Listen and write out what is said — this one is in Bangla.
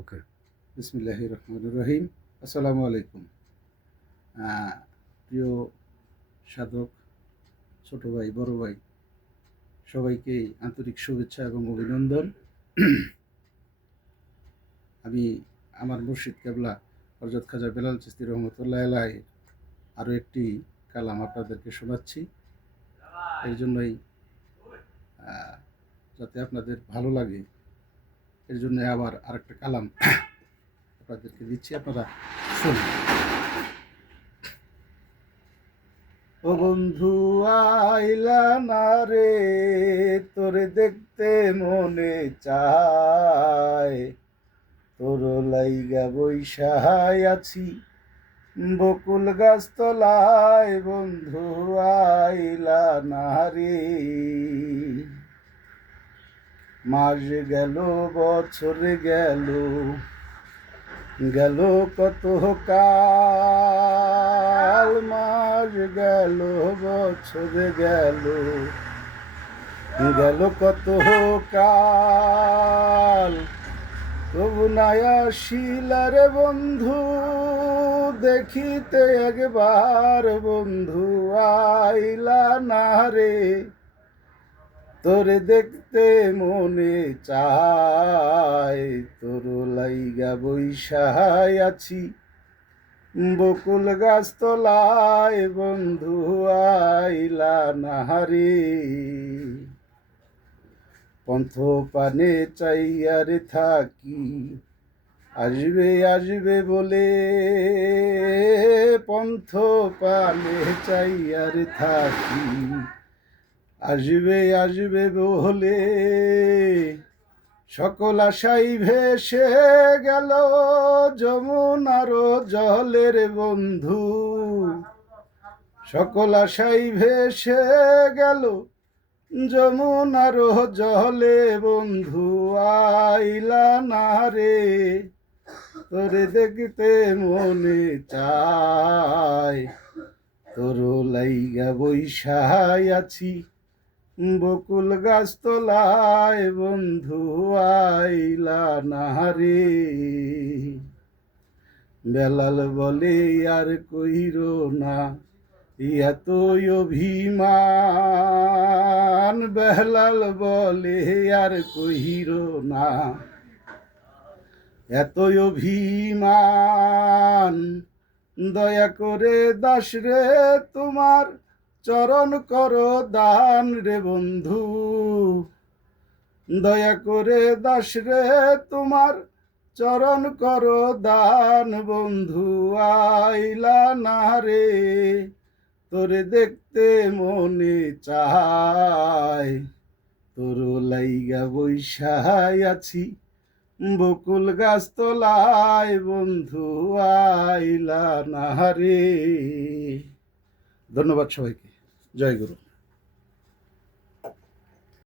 ওকে। বিসমিল্লাহির রহমানির রহিম। আসসালামু আলাইকুম। প্রিয় সাধক, ছোট ভাই, বড় ভাই, সবাইকে আন্তরিক শুভেচ্ছা এবং অভিনন্দন। আমি আমার মুর্শিদ কেবলা হযরত খাজা বেলাল চিশতি রহমতুল্লাহ আলাইহি আরও একটি কালাম আপনাদেরকে শোনাচ্ছি। এই জন্যই যাতে আপনাদের ভালো লাগে, এর জন্য আবার আরেকটা কালাম আপনাদেরকে দিচ্ছি, আপনারা শুনুন। ও বন্ধু আইলা না রে, তোরে দেখতে মনে চায়, তোর লাইগা বৈশায় আছি বকুল গাছ তলায়, বন্ধু আইলা না রে। মাস গেল, বছর গেল, গেল কত কাল, মাস গেল, বছর গেল, গেল কত কাল, তবু নাই আসিলা রে বন্ধু, দেখিতে একবার, বন্ধু আইলা না রে, তোরে দেখতে মনে চায়, তোর লাইগা বৈশায় আছি বকুল গাছ তলায়, বন্ধু আইলা না রে। পন্থ পানে চাইয়ার থাকি, আসবে আসবে বলে, পন্থ পানে চাইয়ার থাকি, আসবে আসবে বলে, সকল আশাই ভেসে গেল যমুনার জলের বন্ধু, সকল আশাই ভেসে গেল যমুনার জলে, বন্ধু আইলা না রে, তোরে দেখতে মনে চায়, তোর লাইগা বৈশায় আছি বকুল গাছ তলায়, বন্ধু আইলা না রে। বেলাল বলে আর কইরো না এতই অভিমান, বেলাল বলে আর কইরো না এতই অভিমান, দয়া করে দাস রে তোমার চরণ করো দান রে বন্ধু, দয়া করে দাস রে তোমার চরণ করো দান, বন্ধু আইলা না রে, তোরে দেখতে মনে চায়, তোর লাইগা বৈশায় আছি বকুল গাছ তলায়, বন্ধু আইলা না রে। ধন্যবাদ সবাইকে। জয় গুরু।